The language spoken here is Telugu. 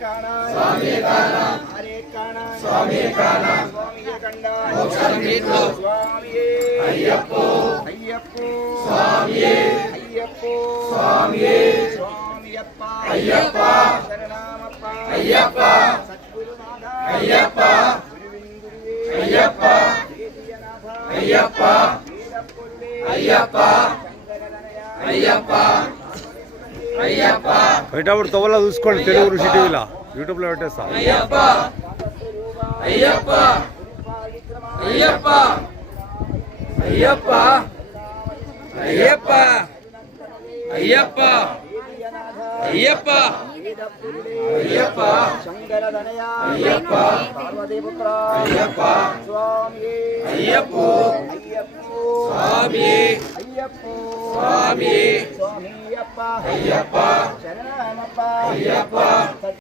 काना हरे काना स्वामी कंडा स्वामी अय्यप्पो स्वामी अय्यप्पो स्वामी अय्यप्पा शरणमप्पा अय्यप्पा सद्गुरुनाथा अय्यप्पा अय्यप्पा अय्यप्पा अय्यप्पा अय्यप्पा अय्यप्पा బయటప్పుడు తోవలా చూసుకోండి తెలుగు ఋషి టీవీలో యూట్యూబ్లో పెట్టేస్తా अय्यप्पा अय्यप्पा अय्यप्पा अय्यप्पा अय्यप्पा अय्यप्पा अय्यप्पा अय्यप्पा शंकरधनया अय्यप्पा पार्वतीपुत्र अय्यप्पा स्वामी अय्यप्पो स्वामी अय्यप्पो स्वामी स्वामीयप्पा अय्यप्पा शरणमप्पा अय्यप्पा